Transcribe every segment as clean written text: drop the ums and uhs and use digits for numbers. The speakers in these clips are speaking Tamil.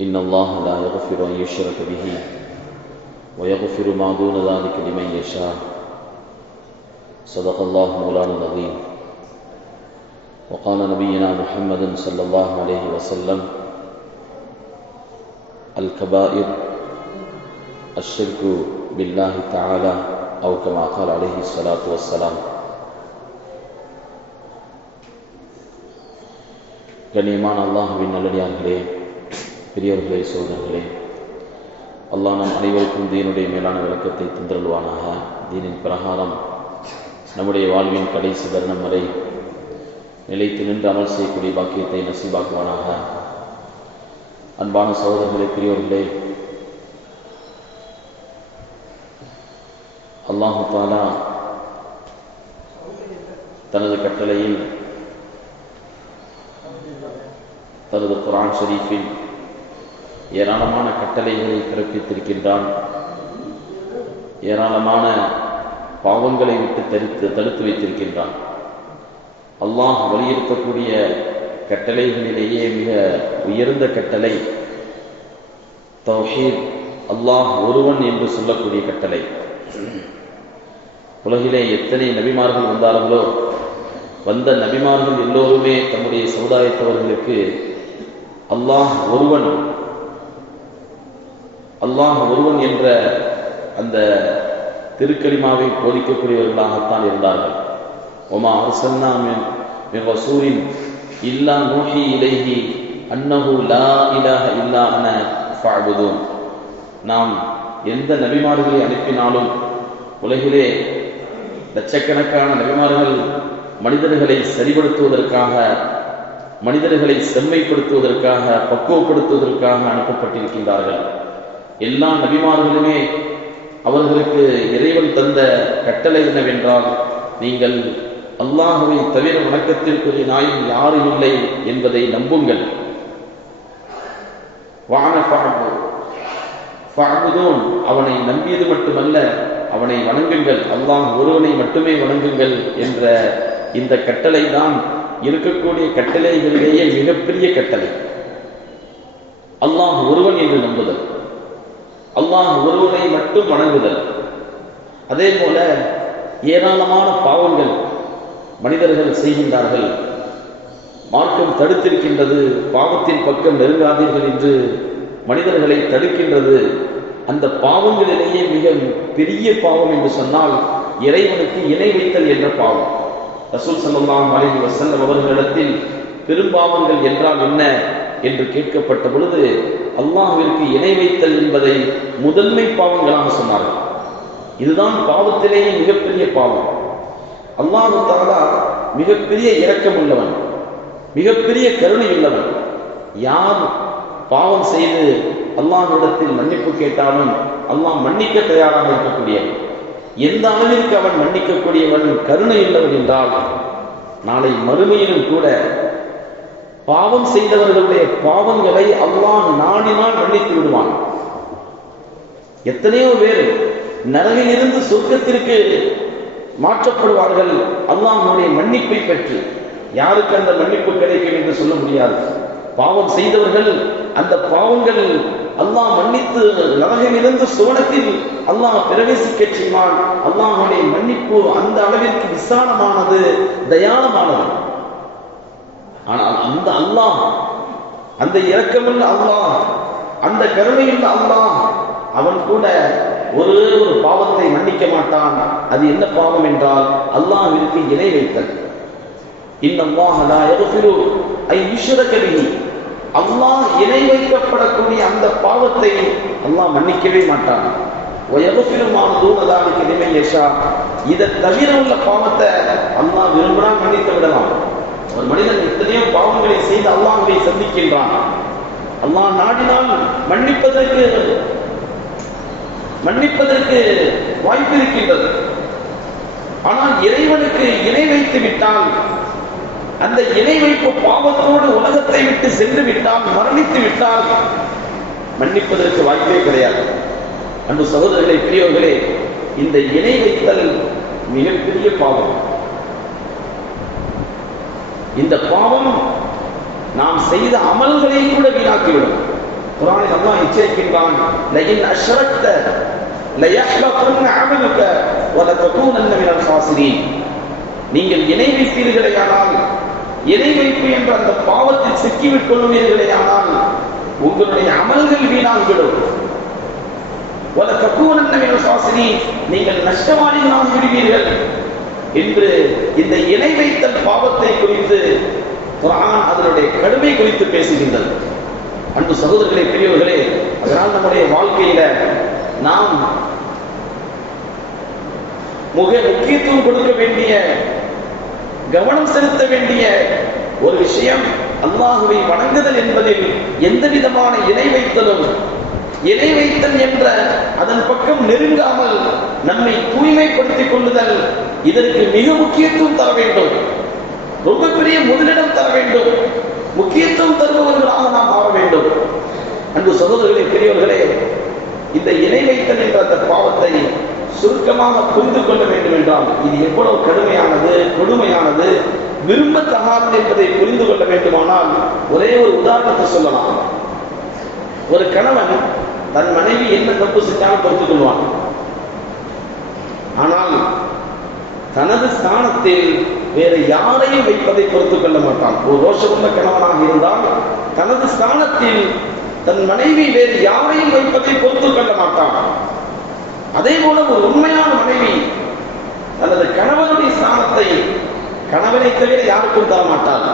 إن الله لا يغفر أن يشرك به ويغفر ما دون ذلك لمن يشاء. صدق الله مولانا العظيم. وقال نبينا محمد صلى الله عليه وسلم: الكبائر الشرك بالله تعالى أو كما قال عليه الصلاة والسلام. கண்ணியமான அல்லாஹ்வின் நல்லடியார்களே, பெரியவர்களே, சோதர்களே, அல்லாஹ் நம் அனைவருக்கும் தீனுடைய மேலான விளக்கத்தை தந்தருள்வானாக. தீனின் பிரகாரம் நம்முடைய வாழ்வின் கடைசி தருணம் வரை நிலைத்து நின்று அமல் செய்யக்கூடிய பாக்கியத்தை நசீபாக்குவானாக. அன்பான சகோதரர்களே, பெரியவர்களே, அல்லாஹு தஆலா தனது கட்டளையில் தனது குர்ஆன் ஷரீஃபில் ஏராளமான கட்டளைகளை பிறப்பித்திருக்கின்றான். ஏராளமான பாவங்களை விட்டு தடுத்து வைத்திருக்கின்றான். அல்லாஹ் வலியுறுத்தக்கூடிய கட்டளைகளிலேயே மிக உயர்ந்த கட்டளை தௌஹீத், அல்லாஹ் ஒருவன் என்று சொல்லக்கூடிய கட்டளை. உலகிலே எத்தனை நபிமார்கள் வந்தார்களோ, வந்த நபிமார்கள் எல்லோருமே தம்முடைய சமுதாயத்தவர்களுக்கு அல்லாஹ் ஒருவன் என்ற அந்த திருக்கலிமாவை போதிக்கக்கூடியவர்களாகத்தான் இருந்தார்கள். ஒமா அர்சல்னா மின் ரசூலின் இல்லா நூஹி இலைஹி அன்னஹு லா இலாஹ இல்லா அன ஃபஅபுதூன். நாம் எந்த நபிமார்களை அனுப்பினாலும் உலகிலே லட்சக்கணக்கான நபிமார்கள் மனிதர்களை சரிபடுத்துவதற்காக, மனிதர்களை செம்மைப்படுத்துவதற்காக, பக்குவப்படுத்துவதற்காக அனுப்பப்பட்டிருக்கின்றார்கள். எல்லா நபிமார்களுமே அவர்களுக்கு இறைவன் தந்த கட்டளை என்னவென்றால், நீங்கள் அல்லாஹ்வை தவிர வணக்கத்திற்குரிய நாயும் யாரும் இல்லை என்பதை நம்புங்கள். அவனை நம்பியது மட்டுமல்ல, அவனை வணங்குங்கள், அல்லாஹ் ஒருவனை மட்டுமே வணங்குங்கள் என்ற இந்த கட்டளை தான் இருக்கக்கூடிய கட்டளைகளிலேயே மிகப்பெரிய கட்டளை. அல்லாஹ் ஒருவன் என்று நம்புதல், அல்லாஹ் ஒருவனை மட்டும் வணங்குதல். அதே போல ஏராளமான பாவங்கள் மனிதர்கள் செய்கின்றார்கள். மார்க்கம் தடுத்திருக்கின்றது. பாவத்தின் பக்கம் நெருங்காதீர்கள் என்று மனிதர்களை தடுக்கின்றது. அந்த பாவங்களிலேயே மிக பெரிய பாவம் என்று சொன்னால் இறைவனுக்கு இணை வைத்தல் என்ற பாவம். ரசூல் ஸல்லல்லாஹு அலைஹி வஸல்லம் அவர்களிடத்தில் பெரும்பாவங்கள் என்றால் என்ன என்று கேட்கப்பட்ட பொழுது அல்லாஹ்விற்கு இணை வைத்தல் என்பதை முதன்மை பாவங்களாக சொன்னார்கள். இதுதான் பாவத்திலேயே மிகப்பெரிய பாவம். அல்லாஹ் தஆலா மிகப்பெரிய இரக்கம் உள்ளவன், மிகப்பெரிய கருணை உள்ளவன். யார் பாவம் செய்து அல்லாஹ்விடத்தில் மன்னிப்பு கேட்டாலும் அல்லாஹ் மன்னிக்க தயாராக இருக்கக்கூடியவன். எந்த அளவிற்கு அவன் மன்னிக்கக்கூடியவன், கருணை உள்ளவன் என்றால், நாளை மறுமையிலும் கூட பாவம் செய்தவர்களுடைய பாவங்களை அல்லாஹ் நாடினால் மன்னித்து விடுவான். எத்தனையோ பேர் நரகிலிருந்து சொர்க்கத்திற்கு மாற்றப்படுவார்கள் அல்லாஹ்வுடைய மன்னிப்பை பெற்று. யாருக்கு அந்த மன்னிப்பு கிடைக்கும் என்று சொல்ல முடியாது. பாவம் செய்தவர்கள் அந்த பாவங்கள் அல்லாஹ் மன்னித்து நரகிலிருந்து சுவனத்தில் அல்லாஹ் பிரவேசிக்க செய்வான். அல்லாஹ்வுடைய மன்னிப்பு அந்த அளவிற்கு விசாலமானது, தயாளமானது. ஆனால் அந்த அல்லாஹ், அந்த இரக்கமுள்ள அல்லாஹ், அந்த கருணையுள்ள அல்லாஹ், அவன் கூட ஒரு பாவத்தை மன்னிக்க மாட்டான். அது என்ன பாவம் என்றால் அல்லாஹ்விற்கு இணை வைத்தல். இன்னல்லாஹ லா யக்ஃபிரு ஐ யுஷ்ரக பிஹி. அல்லாஹ் இணை வைக்கப்படக்கூடிய அந்த பாவத்தை அல்லாஹ் மன்னிக்கவே மாட்டான். வயக்ஃபிரு மா தூன ذلك லிமன் யஷா. இதை தவிர உள்ள பாவத்தை அல்லாஹ் விரும்பினால் மன்னித்து விடலாம். ஒரு மனிதன் எத்தனையோ பாவங்களை செய்து அல்லாஹ்வை சந்திக்கின்றான். அல்லாஹ் நாடினால் மன்னிப்பதற்கு வாய்ப்பு இருக்கின்றது. ஆனால் இறைவனுக்கு இணை வைத்து விட்டால், அந்த இணை வைப்பு பாவத்தோடு உலகத்தை விட்டு சென்று விட்டால், மரணித்து விட்டால் மன்னிப்பதற்கு வாய்ப்பே கிடையாது. அன்பு சகோதரர்களே, பெரியவர்களே, இந்த இணை வைத்தல் மிகப்பெரிய பாவம். இந்த பாவம் நாம் செய்த அமல்களை கூட வீணாக்கிவிடும். குர்ஆனில் அல்லாஹ் எச்சரிக்கின்றான், லஇன் அஷ்ரக்த லயஹ்பதுன்ன அமலுக வலதகூனன்ன மினல் காசிரீன். நீங்கள் இணை வைப்பீர்களேயானால், இணை வைப்பு என்ற அந்த பாவத்தில் சிக்கிவிட்டுக் கொள்வீர்களேயானால் உங்களுடைய அமல்கள் வீணாகிவிடும். வலதகூனன்ன மினல் காசிரீன், நீங்கள் நஷ்டவாளிகளாக விடுவீர்கள் என்று இந்த இணை வைத்தல் பாவத்தை குறித்து குர்ஆன் அதனுடைய கடுமை குறித்து பேசுகின்றது. அன்பு சகோதரர்களே, பெரியவர்களே, அதனால் நம்முடைய வாழ்க்கையில நாம் முக்கியத்துவம் கொடுக்க வேண்டிய, கவனம் செலுத்த வேண்டிய ஒரு விஷயம் அல்லாஹ்வை வணங்குதல் என்பதில் எந்த விதமான இணை வைத்தலும், இணை வைத்தல் என்ற அதன் பக்கம் நெருங்காமல் நம்மை தூய்மைப்படுத்திக் கொள்ளுதல், இதற்கு மிக முக்கியத்துவம் தர வேண்டும். ரொம்ப பெரிய முதலிடம் தர வேண்டும். முக்கியத்துவம் தருபவர்களாக நாம் மாற வேண்டும். அன்பு சகோதரர்களே, பெரியவர்களே, இந்த இணை வைத்தல் என்ற அந்த பாவத்தை சுருக்கமாக புரிந்து கொள்ள வேண்டும் என்றால் இது எவ்வளவு கடுமையானது, கொடுமையானது, விரும்பத்தகாதது என்பதை புரிந்து கொள்ள வேண்டுமானால் ஒரே ஒரு உதாரணத்தை சொல்லலாம். ஒரு கணவன் தன் மனைவி என்ன தப்பு செஞ்சாலும் பொறுத்துக் கொள்வான். ஆனால் தனது ஸ்தானத்தில் வேறு யாரையும் வைப்பதை பொறுத்துக் கொள்ள மாட்டான். ஒரு ரோஷமுள்ள கணவனாக இருந்தால் தனது ஸ்தானத்தில் தன் மனைவி வேறு யாரையும் வைப்பதை பொறுத்துக் கொள்ள மாட்டான். அதே போல ஒரு உண்மையான மனைவி தனது கணவனுடைய ஸ்தானத்தை கணவனை தவிர யாருக்கும் தர மாட்டாள்.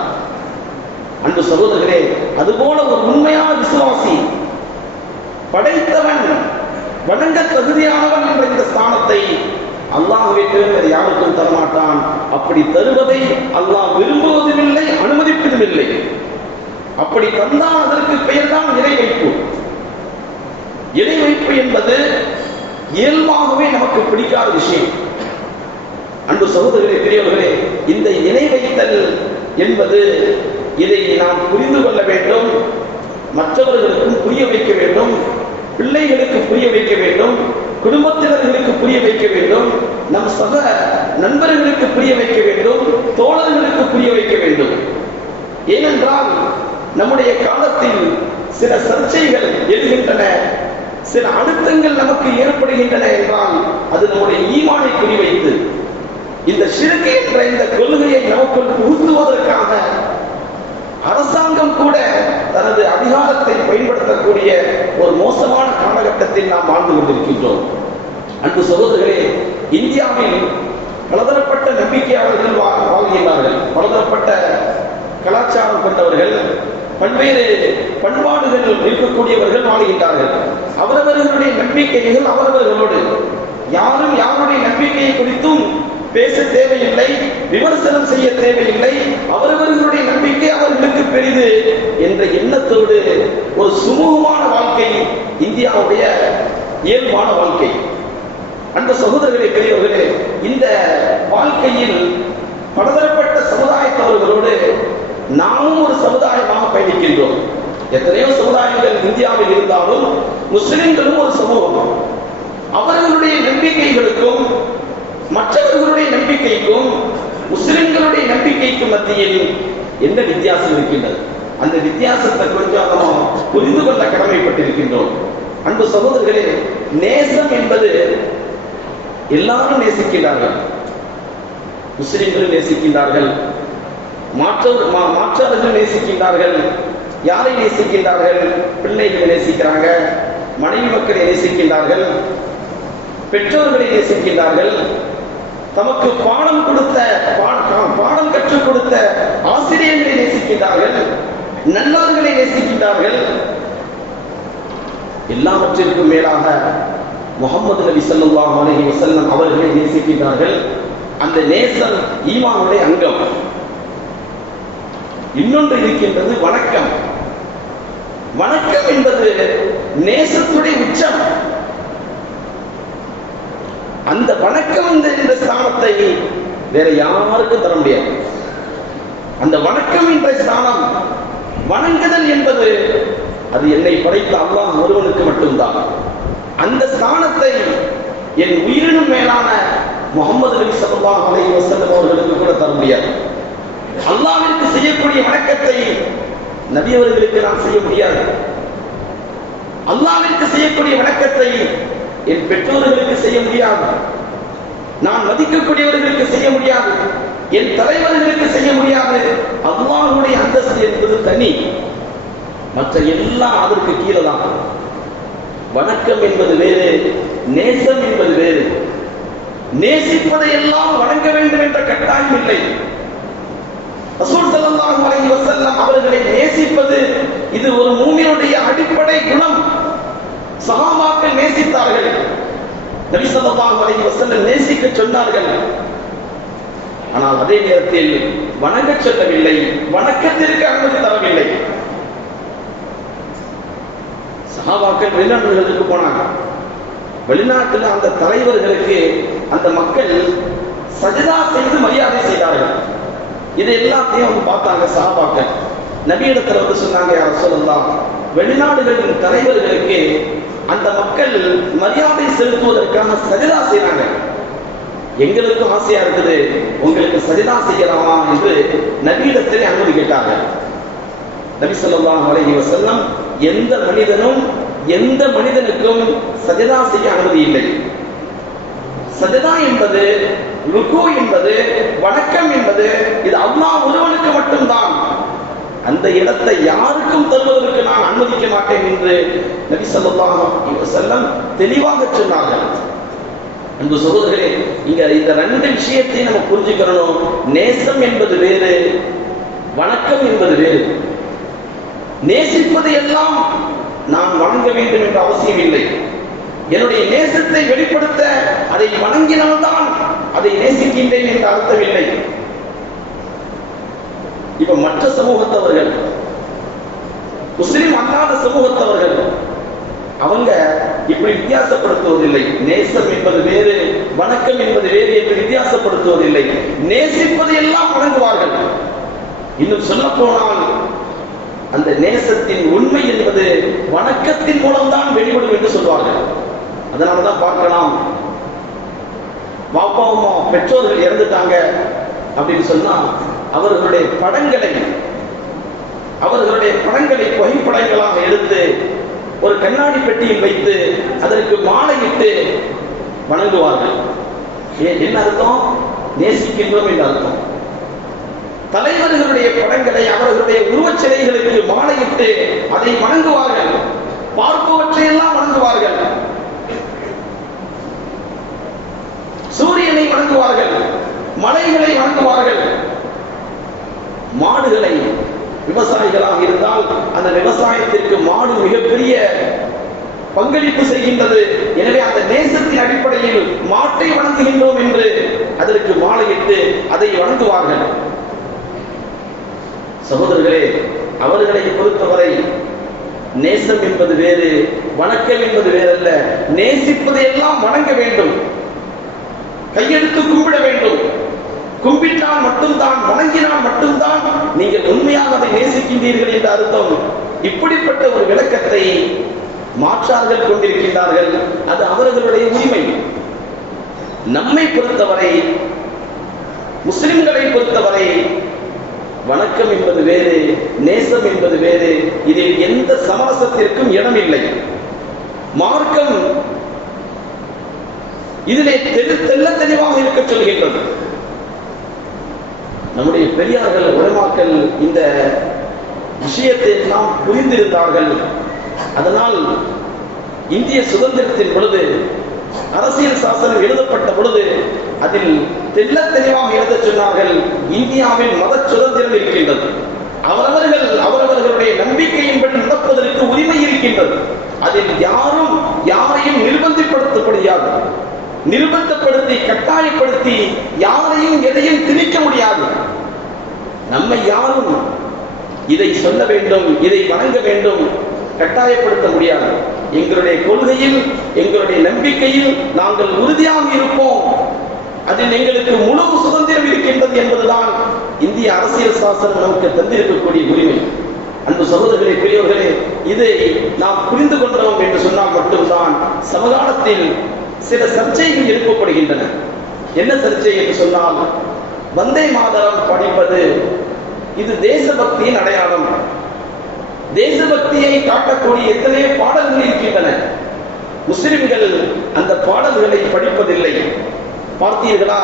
அன்பு சகோதரர்களே, அதுபோல ஒரு உண்மையான விசுவாசி, படைத்தவன், வணங்க தகுதியானவன் என்ற இந்த ஸ்தானத்தை அல்லாஹ்வை தவிர யாருக்கும் தரமாட்டான். அப்படி தருவதை அல்லாஹ் விரும்புவதும் இல்லை, அனுமதிப்பதும் இல்லை. அப்படி தந்தால் அதற்கு பெயர் தான் இணை வைப்பு. இணை வைப்பு என்பது இயல்பாகவே நமக்கு பிடிக்காத விஷயம். அன்பு சகோதரர்களே, பெரியவர்களே, இந்த இணை வைத்தல் என்பது, இதை நாம் புரிந்து கொள்ள வேண்டும், மற்றவர்களுக்கும் புரிய வைக்க வேண்டும், பிள்ளைகளுக்கு புரிய வைக்க வேண்டும், குடும்பத்தினர்களுக்கு புரிய வைக்க வேண்டும், நம் சக நண்பர்களுக்கு புரிய வைக்க வேண்டும், தோழர்களுக்கு புரிய வைக்க வேண்டும். ஏனென்றால் நம்முடைய காலத்தில் சில சர்ச்சைகள் எழுகின்றன, சில அழுத்தங்கள் நமக்கு ஏற்படுகின்றன என்றால் அது நம்முடைய ஈமானை குறிவைத்து இந்த ஷிர்க் என்ற இந்த கொள்கையை நமக்குள் புகுத்துவதற்காக அரசாங்கம் கூட தனது அதிகாரத்தை பயன்படுத்தக்கூடிய ஒரு மோசமான காலகட்டத்தில் நாம் வாழ்ந்து கொண்டிருக்கின்றோம். அன்பு சகோதரர்களே, இந்தியாவில் பலதரப்பட்ட நம்பிக்கையாளர்கள் வாழ்கின்றார்கள். பலதரப்பட்ட கலாச்சாரம் கொண்டவர்கள், பல்வேறு பண்பாடுகள் இருக்கக்கூடியவர்கள் வாழ்கின்றார்கள். அவரவர்களுடைய நம்பிக்கைகள் அவரவர்களோடு, யாரும் யாருடைய நம்பிக்கையை குறித்தும் பேச தேவையில்லை, விமர்சனம் செய்ய தேவையில்லை. அவரவர்களுடைய நம்பிக்கை அவர்களுக்கு பெரிது என்ற எண்ணத்தோடு ஒரு சுமூகமான வாழ்க்கை இந்தியாவுடைய இயல்பான வாழ்க்கை. அந்த சகோதரர்களே, பெரியவர்களே, இந்த வாழ்க்கையில் பலதரப்பட்ட சமுதாயத்தவர்களோடு நாமும் ஒரு சமுதாயமாக பயணிக்கின்றோம். எத்தனையோ சமுதாயங்கள் இந்தியாவில் இருந்தாலும் முஸ்லிம்களும் ஒரு சமூகம். அவர்களுடைய நம்பிக்கைகளுக்கும் மற்றவர்களுடைய நம்பிக்கைக்கும் முஸ்லிம்களுடைய நம்பிக்கைக்கும் மத்தியில் என்ன வித்தியாசம் இருக்கின்றது? அந்த வித்தியாசத்தை கொஞ்சம் புரிந்து கொள்ள கடமைப்பட்டிருக்கின்றோம். அன்பு சகோதரர்களே, நேசம் என்பது எல்லாரும் நேசிக்கின்றார்கள். முஸ்லிம்களும் நேசிக்கின்றார்கள், மாற்றவர்கள் நேசிக்கின்றார்கள். யாரை நேசிக்கின்றார்கள்? பிள்ளைகளை நேசிக்கிறாங்க, மனைவி மக்களை நேசிக்கின்றார்கள், பெற்றோர்களை நேசிக்கின்றார்கள், தமக்கு பாடம் கற்றுக் கொடுத்த ஆசிரியர்களை நேசிக்கின்றார்கள், நண்பர்களை நேசிக்கின்றார்கள். எல்லாவற்றிற்கும் மேலாக முஹம்மது நபி ஸல்லல்லாஹு அலைஹி வஸல்லம் அவர்களை நேசிக்கின்றார்கள். அந்த நேசம் ஈமானுடைய அங்கம். இன்னொன்று இருக்கின்றது வணக்கம். வணக்கம் என்பது நேசத்துடைய உச்சம். அந்த வணக்கம் என்ற ஸ்தானத்தை வேற யாருக்கும் தர முடியாது. அந்த வணக்கம் என்ற ஸ்தானம், வணங்குதல் என்பது அது என்னை படைத்த அல்லாஹ் ஒருவனுக்கு மட்டும்தான். அந்த ஸ்தானத்தை என் உயிரினும் மேலான முஹம்மது நபி ஸல்லல்லாஹு அலைஹி வஸல்லம் அவர்களுக்கு கூட தர முடியாது. அல்லாஹ்விற்கு செய்யக்கூடிய வணக்கத்தை நபி அவர்களுக்கு நாம் செய்ய முடியாது. அல்லாஹ்விற்கு செய்யக்கூடிய வணக்கத்தை என் பெற்றோர்களுக்கு செய்ய முடியாது, நான் மதிக்கக்கூடியவர்களுக்கு செய்ய முடியாது, என் தலைவர்களுக்கு செய்ய முடியாது. அல்லாஹ்வுடைய அந்தஸ்து என்பது தனி, மற்ற எல்லாம் அதற்கு கீழே தான். வணக்கம் என்பது வேறு, நேசம் என்பது வேறு. நேசிப்பதை எல்லாம் வணங்க வேண்டும் என்ற கட்டாயம் இல்லை. ரசூல் ஸல்லல்லாஹு அலைஹி வஸல்லம் அவர்களை நேசிப்பது இது ஒரு மூமினுடைய அடிப்படை குணம். சஹாபாக்கள் நேசித்தார்கள், நபி ஸல்லல்லாஹு அலைஹி வஸல்லம் நேசிக்க சொன்னார்கள். ஆனால் அதே நேரத்தில் வணங்க சொல்லவில்லை, வணக்கத்திற்கு அனுமதி தரவில்லை. சஹாபாக்கள் வெளிநாடுகளுக்கு போனாங்க. வெளிநாட்டில் அந்த தலைவர்களுக்கு அந்த மக்கள் சஜதா செய்து மரியாதை செய்தார்கள். இது எல்லாத்தையும் அவங்க பார்த்தாங்க சஹாபாக்கள். நபியிடத்துல வந்து சொன்னாங்க, யா ரசூலல்லாஹ், வெளிநாடுகளின் தலைவர்களுக்கு அந்த மக்கள் மரியாதை செலுத்துவதற்கான சஜதா செய்றாங்க, எங்களுக்கும் ஆசையா இருக்குது, உங்களுக்கு சஜதா செய்யலாமா என்று நபியிடத்திலே அனுமதி கேட்டார்கள். நபி ஸல்லல்லாஹு அலைஹி வஸல்லம் எந்த மனிதனும் எந்த மனிதனுக்கும் சஜதா செய்ய அனுமதி இல்லை. சஜதா என்பது, ருக்கு என்பது, வணக்கம் என்பது இது அல்லாஹ் ஒருவனுக்கு மட்டும்தான். அந்த இடத்தை யாருக்கும் தருவதற்கு நான் அனுமதிக்க மாட்டேன் என்று நபி ஸல்லல்லாஹு அலைஹி வஸல்லம் தெளிவாக சொன்னார்கள். அன்பு சகோதரர்களே, இங்க இந்த ரெண்டு விஷயத்தை நம்ம புரிஞ்சுக்கிறோம். நேசம் என்பது வேறு, வணக்கம் என்பது வேறு. நேசிப்பது எல்லாம் நான் வணங்க வேண்டும் என்ற அவசியம் இல்லை. என்னுடைய நேசத்தை வெளிப்படுத்த அதை வணங்கினால்தான் அதை நேசிக்கின்றேன் என்ற அர்த்தம் இல்லை. இப்ப மற்ற சமூகத்தவர்கள், முஸ்லிம் அல்லாத சமூகத்தவர்கள், அவங்க இப்படி வித்தியாசப்படுத்துவதில்லை. நேசம் என்பது வேறு, வணக்கம் என்பது வேறு என்று வித்தியாசப்படுத்துவதில்லை. நேசிப்பது எல்லாம் வணங்குவார்கள். இன்னும் சொல்ல போனால் அந்த நேசத்தின் உண்மை என்பது வணக்கத்தின் மூலம்தான் வெளிப்படும் என்று சொல்வார்கள். அதனாலதான் பார்க்கலாம், பாப்பா அம்மா பெற்றோர்கள் இறந்துட்டாங்க அப்படின்னு சொன்னா அவர்களுடைய படங்களை புகைப்படங்களாக எடுத்து ஒரு கண்ணாடி பெட்டியில் வைத்து அதற்கு மாலையிட்டு வணங்குவார்கள். என்ன அர்த்தம்? நேசிக்கின்றோம் என்று அர்த்தம். தலைவர்களுடைய படங்களை, அவர்களுடைய உருவச் சிலைகளுக்கு மாலையிட்டு அதை வணங்குவார்கள். பார்ப்பவற்றையெல்லாம் வணங்குவார்கள். சூரியனை வணங்குவார்கள், மலைகளை வணங்குவார்கள், மாடுகளை, விவசாயிகளாக இருந்தால் அந்த விவசாயத்திற்கு மாடு மிகப்பெரிய பங்களிப்பு செய்கின்றது. எனவே அந்த நேசத்தின் அடிப்படையில் மாட்டை வணங்குகின்றோம் என்று அதற்கு மாலையிட்டு அதை வணங்குவார்கள். சகோதரர்களே, அவர்களை பொறுத்தவரை நேசம் என்பது வேறு, வணக்கம் என்பது வேறல்ல. நேசிப்பதை எல்லாம் வணங்க வேண்டும், கையெடுத்து கும்பிட வேண்டும். கும்பிட்டால் மட்டும்தான், வணங்கினால் மட்டும்தான் நீங்கள் உண்மையாக அதை நேசிக்கின்றீர்கள் என்ற அர்த்தம். இப்படிப்பட்ட ஒரு விளக்கத்தை மாற்றார்கள் கொண்டிருக்கின்றார்கள். அது அவர்களுடைய உரிமை. நம்மை பொறுத்தவரை, முஸ்லிம்களை பொறுத்தவரை வணக்கம் என்பது வேறு, நேசம் என்பது வேறு. இதில் எந்த சமரசத்திற்கும் இடமில்லை. மார்க்கம் இதிலே தெள்ள தெளிவாக இருக்க சொல்கின்றது. நம்முடைய பெரியார்கள், உலமாக்கள் இந்த விஷயத்தை நாம் புரிந்திருந்தார்கள். அதனால் இந்திய சுதந்திரத்தின் பொழுது, அரசியல் சாசனம் எழுதப்பட்ட பொழுது அதில் தெள்ள தெளிவாக எழுத சொன்னார்கள், இந்தியாவில் மத சுதந்திரம் இருக்கின்றது, அவரவர்களுடைய நம்பிக்கையின்படி நடப்பதற்கு உரிமை இருக்கின்றது, அதில் யாரும் யாரையும் நிர்பந்தப்படுத்த முடியாது, நிர்பந்தப்படுத்தி கட்டாயப்படுத்தி யாரையும் எதையும் திணிக்க முடியாது. நம்மை யாரும் இதை சொல்ல வேண்டும், இதை வணங்க வேண்டும் கட்டாயப்படுத்த முடியாது. எங்களுடைய கொள்கையில், எங்களுடைய நம்பிக்கையில் நாங்கள் உறுதியாக இருப்போம், அதில் எங்களுக்கு முழு சுதந்திரம் இருக்கின்றது என்பதுதான் இந்திய அரசியல் சாசனம் நமக்கு தந்திருக்கக்கூடிய உரிமை. அன்பு சகோதரர்களே, பெரியவர்களே, இதை நாம் புரிந்து கொண்டோம் என்று சொன்னால் மட்டும்தான் சமகாலத்தில் சில சர்ச்சைகள் எழுப்பப்படுகின்றன. என்ன சர்ச்சை என்று சொன்னால், வந்தே மாதரம் படிப்பது இது தேசபக்தியின் அடையாளம், தேசபக்தியை காட்டக்கூடிய எத்தனையோ பாடல்கள் இருக்கின்றன. முஸ்லிம்கள் அந்த பாடல்களை படிப்பதில்லை. பார்த்தீர்களா,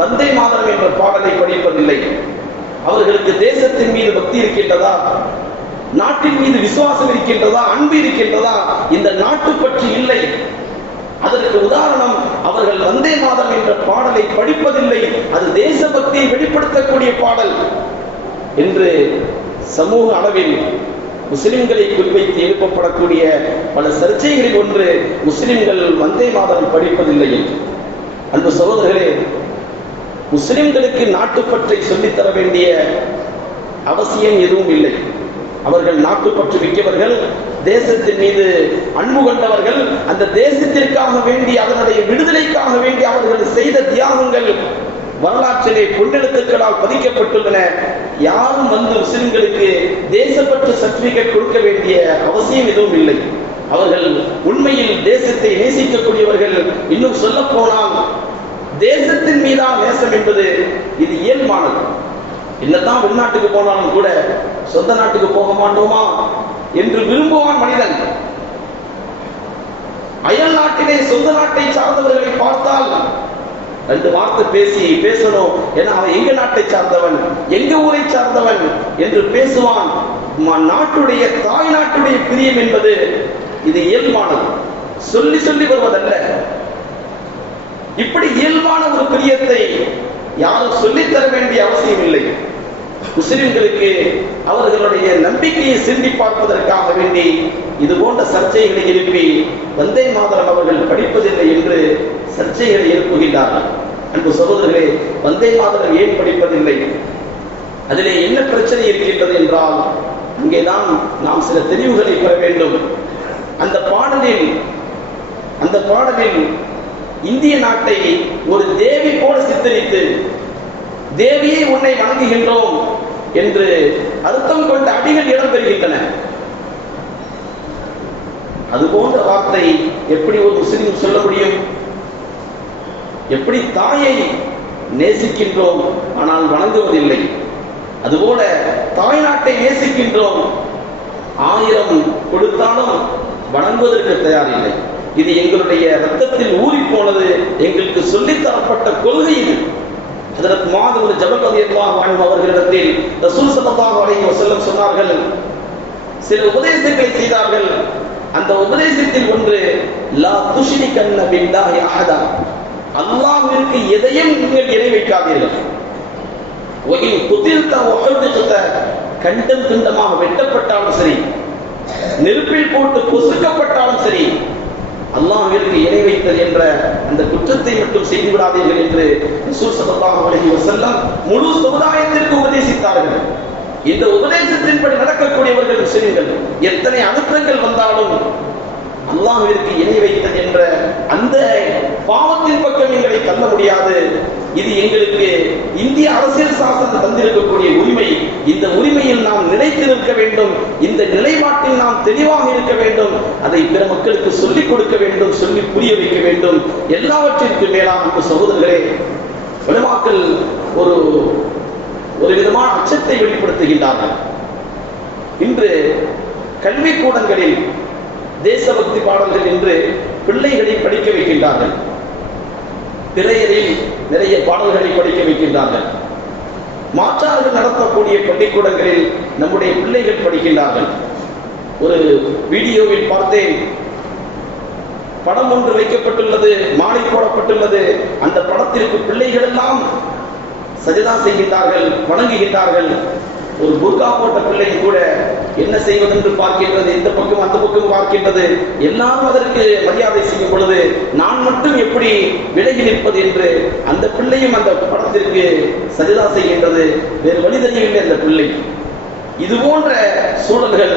வந்தே மாதரம் என்ற பாடலை படிப்பதில்லை. அவர்களுக்கு தேசத்தின் மீது பக்தி இருக்கின்றதா, நாட்டின் மீது விசுவாசம் இருக்கின்றதா, அன்பு இருக்கின்றதா? இந்த நாட்டு பற்றி இல்லை. அதற்கு உதாரணம், அவர்கள் வந்தே மாதரம் என்ற பாடலை படிப்பதில்லை. அது தேசபக்தியை வெளிப்படுத்தக்கூடிய பாடல் என்று சமூக அளவில் முஸ்லிம்களை குறிவைத்து எழுப்பப்படக்கூடிய பல சர்ச்சைகளில் ஒன்று, முஸ்லிம்கள் வந்தே மாதரம் படிப்பதில்லை என்று. அன்பு சகோதரர்களே, முஸ்லிம்களுக்கு நாட்டுப்பற்றை சொல்லித்தர வேண்டிய அவசியம் எதுவும் இல்லை. அவர்கள் நாட்டுப்பற்று மிக்கவர்கள், தேசத்தின் மீது அன்பு கொண்டவர்கள். அந்த தேசத்திற்காக வேண்டி, அதனுடைய விடுதலைக்காக வேண்டி அவர்கள் செய்த தியாகங்கள் வரலாற்றிலே பொன்னெழுத்துக்களால் பதிக்கப்பட்டுள்ளன. யாரும் வந்து முஸ்லிம்களுக்கு தேசப்பற்று சர்டிபிகேட் கொடுக்க வேண்டிய அவசியம் எதுவும் இல்லை. அவர்கள் உண்மையில் தேசத்தை நேசிக்கக்கூடியவர்கள். இன்னும் சொல்ல போனால், தேசத்தின் மீதான நேசம் என்பது இது இயல்பானது. என்னதான் வெளிநாட்டுக்கு போனாலும் கூட சொந்த நாட்டுக்கு போக மாட்டோமா என்று விரும்புவான் மனிதன். அயல் நாட்டிலே சொந்த நாட்டை சார்ந்தவர்களை பார்த்தால் ரெண்டு வார்த்தை பேசணும். ஏன்னா அவன் எங்க நாட்டை சார்ந்தவன், எங்க ஊரை சார்ந்தவன் என்று பேசுவான். நாட்டுடைய தாய் நாட்டுடைய பிரியம் என்பது இது இயல்பானது, சொல்லி சொல்லி வருவதல்ல. இப்படி இயல்பான ஒரு பிரியத்தை யாரும் சொல்லித்தர வேண்டிய அவசியம் இல்லை. முஸ்லிம்களுக்கு அவர்களுடைய நம்பிக்கையை சிந்தி பார்ப்பதற்காக வேண்டி இது போன்ற சர்ச்சைகளை எழுப்பி வந்தே மாதரம் அவர்கள் படிப்பதில்லை என்று சர்ச்சைகளை எழுப்புகின்றார்கள். அன்பு சகோதரர்களே, வந்தே மாதரம் ஏன் படிப்பதில்லை? அதிலே என்ன பிரச்சனை இருக்கின்றது என்றால், அங்கேதான் நாம் சில தெளிவுகளை பெற வேண்டும். அந்த பாடலில் இந்திய நாட்டை ஒரு தேவி போல சித்தரித்து, தேவியை உன்னை வணங்குகின்றோம் என்று அர்த்தம் கொண்ட அடிகள் இடம்பெறுகின்றன. அதுபோன்ற வார்த்தை எப்படி ஒரு முஸ்லிம் சொல்ல முடியும்? எப்படி தாயை நேசிக்கின்றோம் ஆனால் வணங்குவதில்லை, அதுபோல தாய் நாட்டை நேசிக்கின்றோம், 1000 கொடுத்தாலும் வணங்குவதற்கு தயாரில்லை. இது எங்களுடைய ரத்தத்தில் ஊறி போனது, எங்களுக்கு சொல்லித்தரப்பட்ட கொள்கை இது. ஹஜ்ரத் முஆத் பின் ஜபல் ரலியல்லாஹு அன்ஹு அவர்களிடத்தில் ரசூல் ஸல்லல்லாஹு அலைஹி வஸல்லம் சொன்னார்கள், சில உபதேசங்களை செய்தார்கள். அந்த உபதேசத்தில் ஒன்று, லா துஷ்ரிகன்ன பில்லாஹி அஹதா, அல்லாஹ்விற்கு எதையும் நீங்கள் இணை வைக்காதீர்கள். வஇன் குதில்த வஹுதிக்த, கண்டம் துண்டமாக வெட்டப்பட்டாலும் சரி, நெருப்பில் போட்டு பொசுக்கப்பட்டாலும் சரி, அல்லாஹ்விற்கு இணை வைத்தல் என்ற அந்த குற்றத்தை மட்டும் செய்து விடாதீர்கள் என்று ரசூல் ஸல்லல்லாஹு அலைஹி வஸல்லம் முழு சமுதாயத்திற்கு உபதேசித்தார்கள். இந்த உபதேசத்தின்படி நடக்கக்கூடியவர்கள் முஸ்லிம்கள். எத்தனை அழுத்தங்கள் வந்தாலும் அல்லாஹ்விற்கு இணை வைத்தல் என்ற அந்த பாவத்தின் பக்கம் எங்களை தள்ள முடியாது. இது எங்களுக்கு இந்திய அரசியல் சாசனம் தந்திருக்கக்கூடிய உரிமை. இந்த உரிமையில் நாம் நிலைத்திருக்க வேண்டும். இந்த நிலைப்பாட்டில் நாம் தெளிவாக இருக்க வேண்டும். அதை பிற மக்களுக்கு சொல்லிக் கொடுக்க வேண்டும், சொல்லி புரிய வைக்க வேண்டும். எல்லாவற்றிற்கு மேலாக சகோதரர்களே, உலமாக்கள் ஒரு விதமான அச்சத்தை வெளிப்படுத்துகின்றார்கள். இன்று கல்விக்கூடங்களில் தேசபக்தி பாடல்கள் என்று பிள்ளைகளை படிக்க வைக்கின்றார்கள். திரையரில் நிறைய பாடல்களை படிக்க வைக்கின்றார்கள். மாற்றார்கள் நடத்தக்கூடிய பள்ளிக்கூடங்களில் நம்முடைய பிள்ளைகள் படிக்கின்றார்கள். ஒரு வீடியோவில் பார்த்தேன், படம் ஒன்று வைக்கப்பட்டுள்ளது, மாலை போடப்பட்டுள்ளது. அந்த படத்திற்கு பிள்ளைகள் எல்லாம் சஜதா செய்கின்றார்கள், வணங்குகின்றார்கள். ஒரு புர்கா போட்ட பிள்ளையும் கூட என்ன செய்வதென்று பார்க்கின்றது, இந்த பக்கம் அந்த பக்கம் பார்க்கின்றது. எல்லாரும் அதற்கு மரியாதை செய்யும் பொழுது நான் மட்டும் எப்படி விலகி நிற்பது என்று அந்த பிள்ளையும் அந்த படத்திற்கு சஜதா செய்கின்றது. வேறு வழி தெரியவில்லை அந்த பிள்ளை. இது போன்ற சூழல்கள்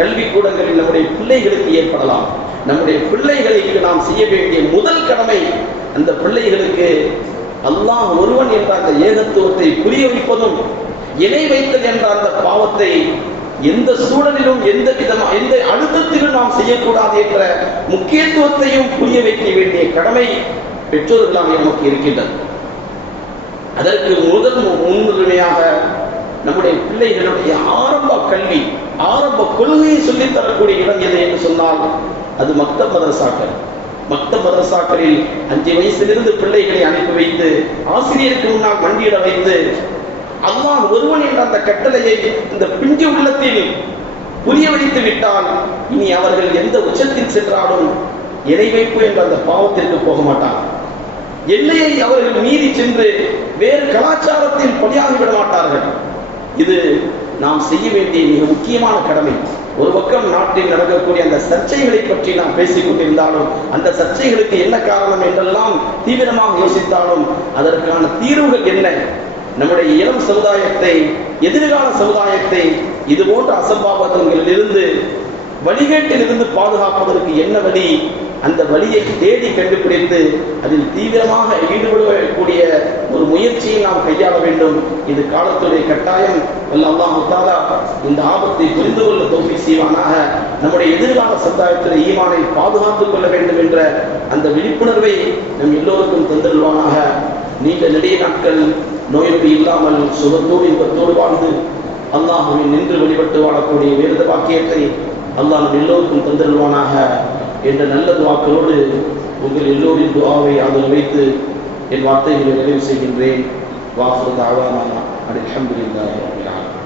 கல்விக்கூடங்களில் நம்முடைய பிள்ளைகளுக்கு ஏற்படலாம். நம்முடைய பிள்ளைகளுக்கு நாம் செய்ய வேண்டிய முதல் கடமை, அந்த பிள்ளைகளுக்கு அல்லாஹ் ஒருவன் என்ற அந்த ஏகத்துவத்தை புரிய வைப்பதும், இணை வைத்தல் என்ற அந்த பாவத்தை எந்த சூழலிலும் எந்த அழுத்தத்திலும் நாம் செய்யக்கூடாது என்ற முக்கியத்துவத்தையும் புரிய வைக்க வேண்டிய கடமை பெற்றோர்களாக நமக்கு இருக்கின்றது. அதற்கு முதல் முன்னுரிமையாக நம்முடைய பிள்ளைகளுடைய ஆரம்ப கல்வி, ஆரம்ப கொள்கையை சொல்லித் தரக்கூடிய இடம் எது என்று சொன்னால் அது மக்தப் மதரசாக்கள். மக்தப் மதரசாக்களில் 5 வயசிலிருந்து பிள்ளைகளை அனுப்பி வைத்து ஆசிரியருக்கு முன்னால் மண்டியிட வைத்து அல்லாஹ் ஒருவன் என்ற அந்த கட்டளையை இந்த பிஞ்சு உள்ளத்தில் புரிய வைத்து விட்டால் இனி அவர்கள் எந்த உச்சத்தில் சென்றாலும் இணை வைப்பு என்ற அந்த பாவத்திற்கு போக மாட்டார். எல்லையை அவர்கள் மீறி சென்று வேறு கலாச்சாரத்தில் பணியாகிவிட மாட்டார்கள். இது நாம் செய்ய வேண்டிய மிக முக்கியமான கடமை. ஒரு பக்கம் நாட்டில் நடக்கக்கூடிய அந்த சர்ச்சைகளை பற்றி நாம் பேசிக் கொண்டிருந்தாலும், அந்த சர்ச்சைகளுக்கு என்ன காரணம் என்றெல்லாம் தீவிரமாக யோசித்தாலும் அதற்கான தீர்வுகள் என்ன? நம்முடைய இளம் சமுதாயத்தை, எதிர்கால சமுதாயத்தை இது போன்ற அசம்பாவிதங்களிலிருந்து, வழிகேட்டிலிருந்து பாதுகாப்பதற்கு என்ன வழி? அந்த வழியை தேடி கண்டுபிடித்து அதில் தீவிரமாக ஈடுபடக்கூடிய ஒரு முயற்சியை நாம் கையாள வேண்டும். இது காலத்துடைய கட்டாயம். அல்லாஹ் தஆலா இந்த ஆபத்தை புரிந்து கொள்ள தௌஃபீக் செய்வானாக. நம்முடைய எதிர்கால சமுதாயத்தில் ஈமானை பாதுகாத்துக் கொள்ள வேண்டும் என்ற அந்த விழிப்புணர்வை நம் எல்லோருக்கும் தந்திருவானாக. நீண்ட நெடிய நாட்கள் நோய் இல்லாமல் சுகத்தோடு இன்பத்தோடு வாழ்ந்து அல்லாஹ்வை நின்று வழிபட்டு வாழக்கூடிய வேத வாக்கியத்தை அல்லாஹ் நம் எல்லோருக்கும் தந்திருவானாக என்ற நல்ல துஆக்களோடு உங்கள் எல்லோரின் துஆவை அதில் வைத்து என் வார்த்தைகளை நிறைவு செய்கின்றேன். வாஹிரு தஅவானா அல்ஹம்துலில்லாஹி ரப்பில் ஆலமீன்.